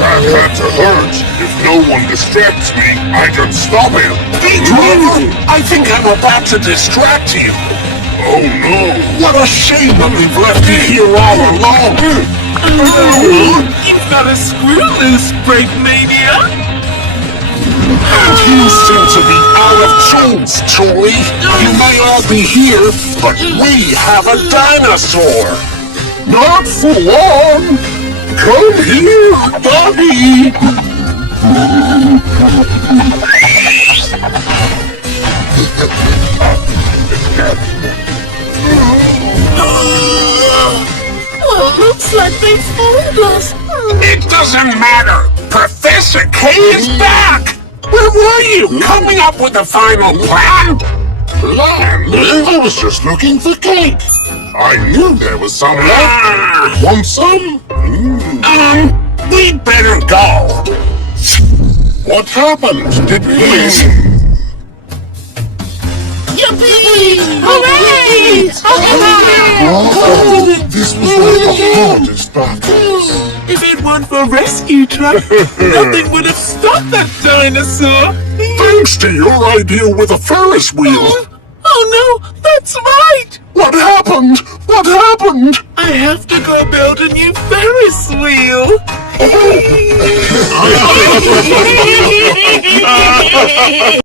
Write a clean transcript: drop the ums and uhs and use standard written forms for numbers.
That had to hurt. If no one distracts me, I can stop him. Hey, driver! I think I'm about to distract you. Oh no! What a shame that we've left you here all alone. You've got a screw loose, brake mania. And you seem to be out of tunes, Julie. You may all be here, but we have a dinosaur. Not for long! Come here, Doggy! Well, looks like they fooled us. It doesn't matter. Professor K is back. Where were you? Coming up with the final plan? Plan? I was just looking for cake. I knew there was some left. Want some? We'd better go. What happened? Did we miss? Yippee! Hooray! Oh, this was one of the hardest battles. If it weren't for a rescue truck, nothing would have stopped that dinosaur. Thanks to your idea with a Ferris wheel. Oh no, that's right! What happened? What happened? I have to go build a new Ferris wheel.